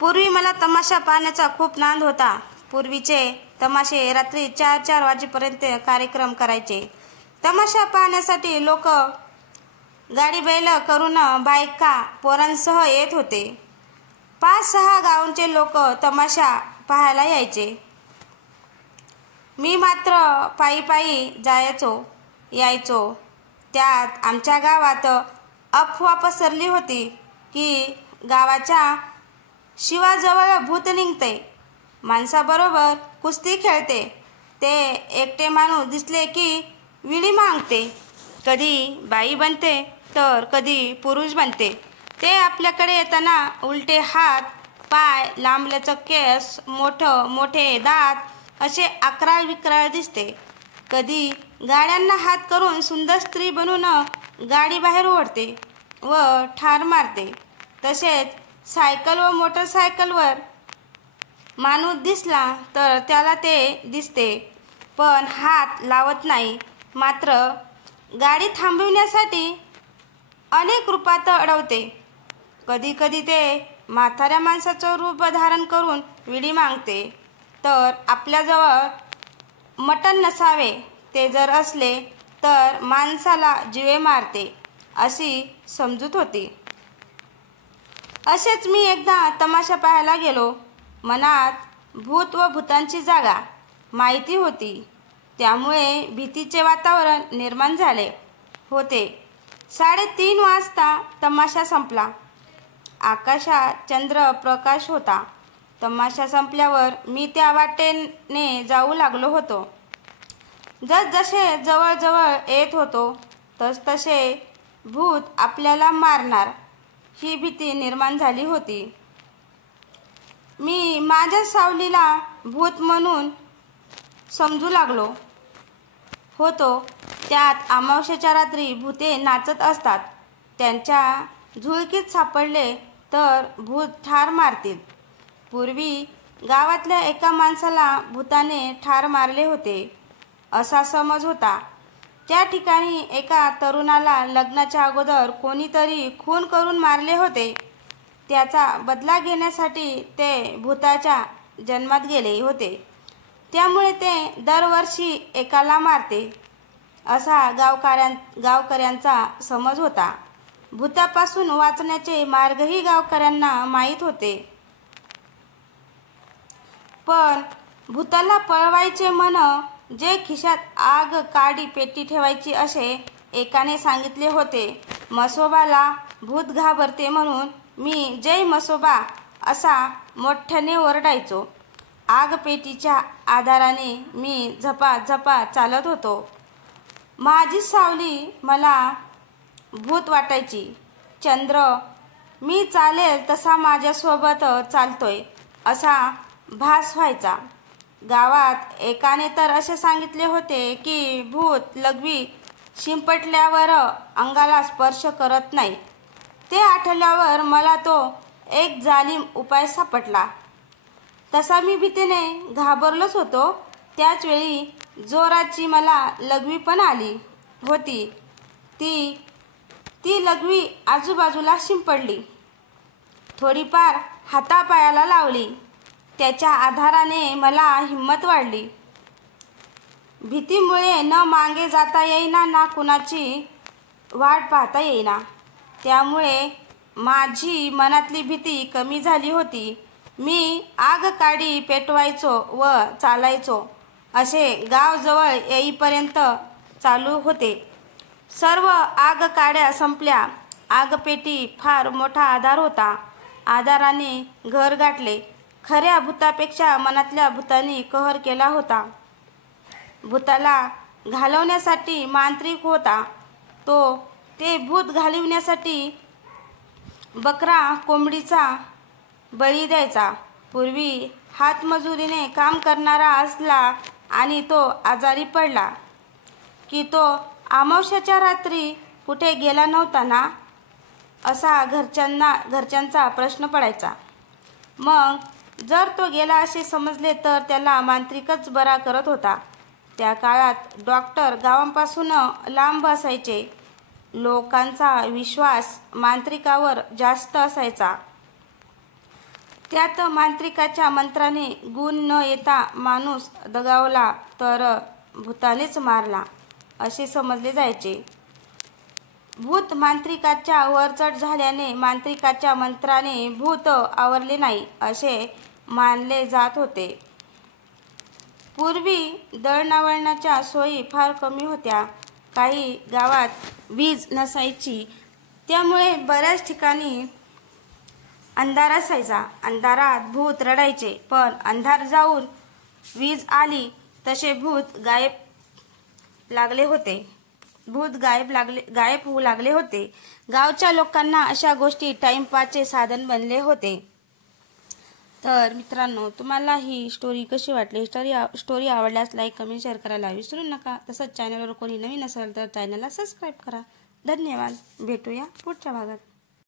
पूर्वी मला तमाशा पाहण्याचा खूप नाद होता. पूर्वीचे तमाशे रात्री 4-4 वाजेपर्यंत कार्यक्रम करायचे. तमाशा पाहण्यासाठी लोक गाडी बैल करून बायका पोरांसह येत होते. 5-6 गावांचे लोक तमाशा पाहायला यायचे. मी मात्र पायी पायी यायचो. त्यात आमच्या गावात अफवा पसरली होती की गावाच्या शिवाजवळ भूत निघते, माणसाबरोबर कुस्ती खेळते. ते एकटे माणूस दिसले की विडी मागते. कधी बाई बनते तर कधी पुरुष बनते. ते आपल्याकडे येताना उलटे हात पाय, लांबलचक केस, मोठे दात असे अकराळ विक्राळ दिसते. कधी गाड्यांना हात करून सुंदर स्त्री बनून गाडी बाहेर ओढते व ठार मारते. तसेच सायकल व मोटरसायकलवर माणूस दिसला तर त्याला ते दिसते पण हात लावत नाही. मात्र गाडी थांबविण्यासाठी अनेक रूपात अडवते. कधी कधी ते म्हाताऱ्या माणसाचं रूप धारण करून विडी मागते. तर आपल्याजवळ मटण नसावे, ते जर असले तर माणसाला जिवे मारते अशी समजूत होती. असेच मी एकदा तमाशा पाहायला गेलो. मनात भूत व भूतांची जागा माहिती होती, त्यामुळे भीतीचे वातावरण निर्माण झाले होते. 3:30 वाजता तमाशा संपला. आकाशात चंद्र प्रकाश होता. तमाशा संपल्यावर मी त्या वाटेने जाऊ लागलो होतो. जसजसे जवळ येत होतो तसतसे भूत आपल्याला मारणार ही भीती निर्माण झाली होती. मी माझ्या सावलीला भूत म्हणून समजू लागलो होतो. त्यात अमावस्येच्या रात्री भूते नाचत असतात. त्यांच्या झुळकीत सापडले तर भूत ठार मारतील. पूर्वी गावातल्या एका माणसाला भूताने ठार मारले होते असा समज होता. त्या ठिकाणी एका तरुणाला लग्नाच्या अगोदर कोणीतरी खून करून मारले होते. त्याचा बदला घेण्यासाठी ते भूताच्या जन्मात गेले होते. त्यामुळे ते दरवर्षी एकाला मारते असा गावकऱ्यांचा समज होता. भूतापासून वाचण्याचे मार्गही गावकऱ्यांना माहीत होते. पण भूताला पळवायचे म्हण जे खिशात आग काडी पेटी ठेवायची असे एकाने सांगितले होते. म्हसोबाला भूत घाबरते म्हणून मी जय म्हसोबा असा मोठ्याने ओरडायचो. आग पेटीच्या आधाराने मी झपाझपा चालत होतो. माझी सावली मला भूत वाटायची. चंद्र मी चालेल तसा माझ्यासोबत चालतोय असा भास व्हायचा. गावात एकाने तर असे सांगितले होते की भूत लघवी शिंपटल्यावर अंगाला स्पर्श करत नाही. ते आठवल्यावर मला तो एक जालिम उपाय सापडला. तसा मी भीतीने घाबरलोच होतो. त्याचवेळी जोराची मला लघवी पण आली होती. ती लघवी आजूबाजूला शिंपडली, थोडीफार हातापायाला लावली. त्याच्या आधाराने मला हिंमत वाढली. भीतीमुळे न मागे जाता येईना ना कुणाची वाट पाहता येईना. त्यामुळे माझी मनातली भीती कमी झाली होती. मी आग काडी पेटवायचो व चालायचो असे गाव जवळ येईपर्यंत चालू होते. सर्व आग काड्या संपल्या. आगपेटी फार मोठा आधार होता. आधाराने घर गाठले. खऱ्या भूतापेक्षा मनातल्या भूताने कहर केला होता. भूताला घालवण्यासाठी मांत्रिक होता. ते भूत घालविण्यासाठी बकरा कोंबडीचा बळी द्यायचा. पूर्वी हातमजुरीने काम करणारा असला आणि तो आजारी पडला की तो अमावस्येच्या रात्री कुठे गेला नव्हता ना असा घरच्यांचा प्रश्न पडायचा. मग जर तो गेला असे समजले तर त्याला मांत्रिकच बरा करत होता. त्या काळात डॉक्टर गावांपासून लांब असायचे. लोकांचा विश्वास मांत्रिकावर जास्त असायचा. त्यात मांत्रिकाच्या मंत्राने गुण न येता माणूस दगावला तर भूतानेच मारला असे समजले जायचे. भूत मांत्रिकाच्या वरचढ झाल्याने मांत्रिकाच्या मंत्राने भूत आवरले नाही असे मानले जात होते. पूर्वी दळणवळणाच्या सोयी फार कमी होत्या. काही गावात वीज नसायची, त्यामुळे बऱ्याच ठिकाणी अंधार असायचा. अंधारात भूत रडायचे, पण अंधार जाऊन वीज आली तसे भूत गायब होऊ लागले होते. गावच्या लोकांना अशा गोष्टी टाइमपासचे साधन बनले होते. तर मित्रांनो, तुम्हाला ही स्टोरी कशी वाटली? स्टोरी आवडल्यास लाईक, कमेंट, शेअर करायला विसरू नका. तसंच चॅनलवर कोणी नवीन असेल तर चॅनलला सबस्क्राईब करा. धन्यवाद. भेटूया पुढच्या भागात.